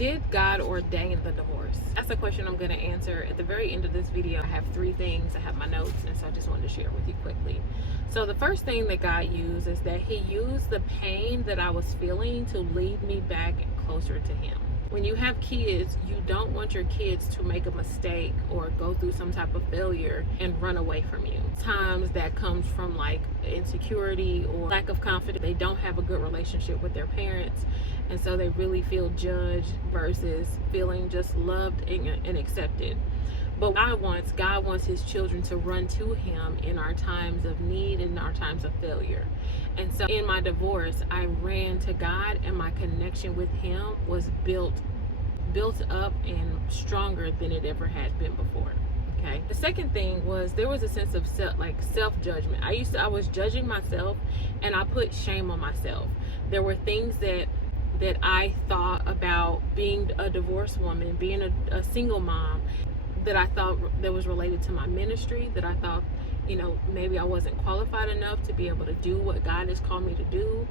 Did God ordain the divorce? That's a question I'm going to answer at the very end of this video. I have 3 things. I have my notes, and so I just wanted to share with you quickly. So the first thing that God used is that he used the pain that I was feeling to lead me back closer to him. When you have kids, you don't want your kids to make a mistake or go through some type of failure and run away from you. Times that comes from like insecurity or lack of confidence. They don't have a good relationship with their parents, and so they really feel judged versus feeling just loved and accepted. But God wants his children to run to him in our times of need and our times of failure. And so in my divorce, I ran to God, and my connection with him was built up and stronger than it ever had been before. Okay. The second thing was there was a sense of self-judgment. I was judging myself, and I put shame on myself. There were things that I thought about being a divorced woman, being a single mom, that I thought that was related to my ministry, that I thought, maybe I wasn't qualified enough to be able to do what God has called me to do,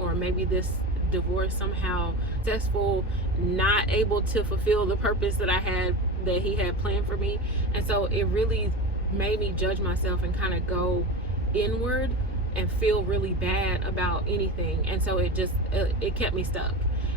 or maybe this divorce somehow successful, not able to fulfill the purpose that he had planned for me. And so it really made me judge myself and kind of go inward and feel really bad about anything. And so it kept me stuck.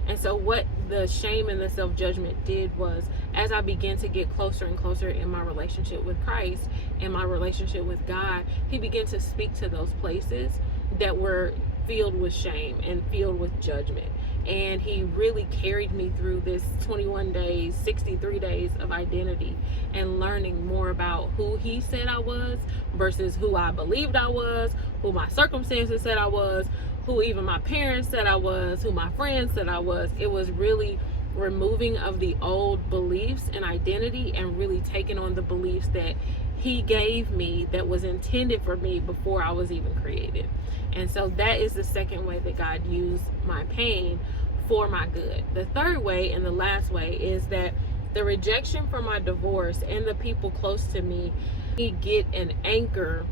And so what the shame and the self-judgment did was, as I began to get closer and closer in my relationship with Christ and my relationship with God, he began to speak to those places that were filled with shame and filled with judgment. And he really carried me through this 21 days, 63 days of identity and learning more about who he said I was versus who I believed I was, who my circumstances said I was, who even my parents said I was, who my friends said I was. It was really removing of the old beliefs and identity and really taking on the beliefs that he gave me that was intended for me before I was even created. And so that is the second way that God used my pain for my good. The third way and the last way is that the rejection from my divorce and the people close to me, he get an anchor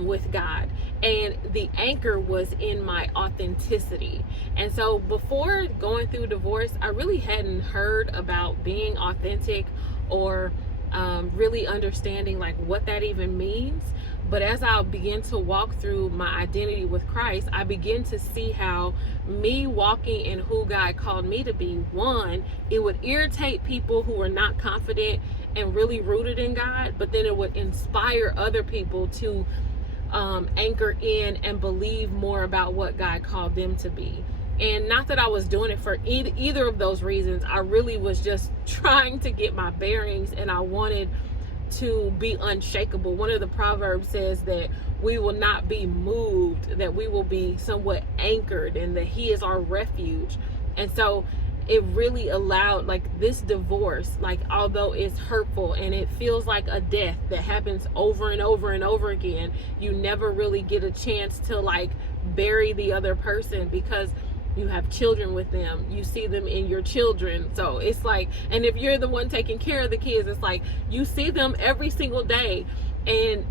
with God, and the anchor was in my authenticity. And so before going through divorce, I really hadn't heard about being authentic or really understanding like what that even means. But as I begin to walk through my identity with Christ, I begin to see how me walking in who God called me to be, one, it would irritate people who were not confident and really rooted in God, but then it would inspire other people to anchor in and believe more about what God called them to be. And not that I was doing it for either of those reasons. I really was just trying to get my bearings, and I wanted to be unshakable. One of the proverbs says that we will not be moved, that we will be somewhat anchored, and that he is our refuge. And so it really allowed, like, this divorce, like, although it's hurtful and it feels like a death that happens over and over and over again, you never really get a chance to like bury the other person because you have children with them. You see them in your children. So it's like, and if you're the one taking care of the kids, it's like you see them every single day. And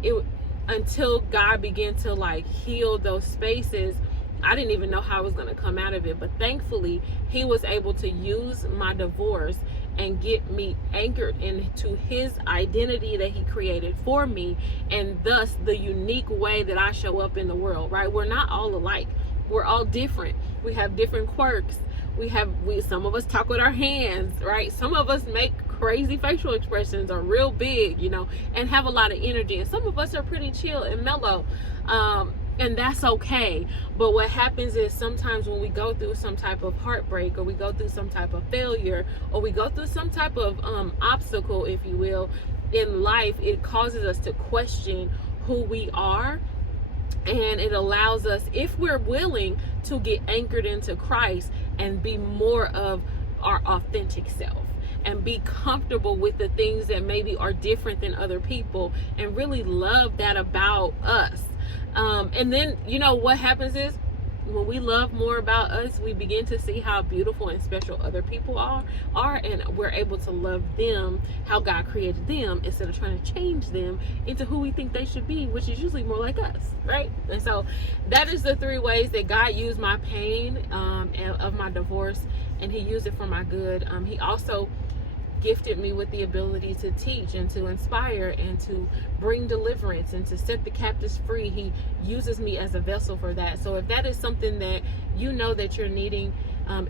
until God began to like heal those spaces, I didn't even know how I was going to come out of it. But thankfully, he was able to use my divorce and get me anchored into his identity that he created for me, and thus the unique way that I show up in the world, right? We're not all alike. We're all different. We have different quirks. Some of us talk with our hands, right? Some of us make crazy facial expressions, are real big, and have a lot of energy. And some of us are pretty chill and mellow. And that's okay. But what happens is sometimes when we go through some type of heartbreak, or we go through some type of failure, or we go through some type of obstacle, if you will, in life, it causes us to question who we are. And it allows us, if we're willing, to get anchored into Christ and be more of our authentic self and be comfortable with the things that maybe are different than other people and really love that about us. And then, what happens is when we love more about us, we begin to see how beautiful and special other people are, and we're able to love them how God created them instead of trying to change them into who we think they should be, which is usually more like us, right? And so that is the 3 ways that God used my pain of my divorce and he used it for my good. He also gifted me with the ability to teach and to inspire and to bring deliverance and to set the captives free. He uses me as a vessel for that. So if that is something that you know that you're needing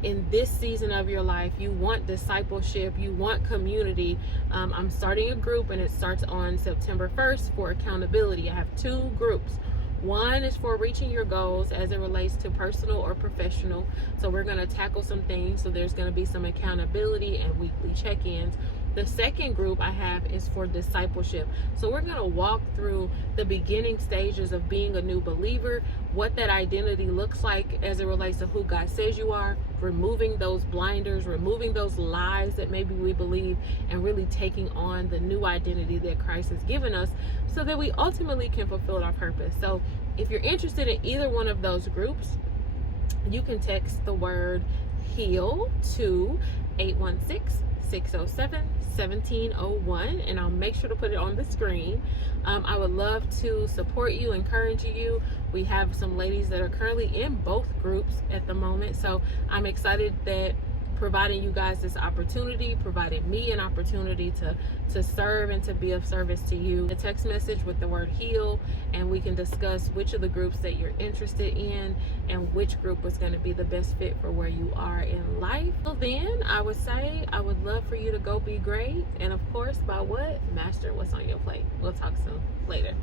in this season of your life, you want discipleship, you want community, I'm starting a group, and it starts on September 1st for accountability. I have 2 groups. One is for reaching your goals as it relates to personal or professional. So we're going to tackle some things. So there's going to be some accountability and weekly check-ins. The second group I have is for discipleship. So we're going to walk through the beginning stages of being a new believer, what that identity looks like as it relates to who God says you are, removing those blinders, removing those lies that maybe we believe, and really taking on the new identity that Christ has given us so that we ultimately can fulfill our purpose. So if you're interested in either one of those groups, you can text the word HEAL to 816-607-1701, and I'll make sure to put it on the screen. I would love to support you, encourage you. We have some ladies that are currently in both groups at the moment, so I'm excited that providing you guys this opportunity, provided me an opportunity to serve and to be of service to you. A text message with the word HEAL, and we can discuss which of the groups that you're interested in and which group was going to be the best fit for where you are in life. So then I would say I would love for you to go be great, and of course, by what? Master what's on your plate. We'll talk soon. Later.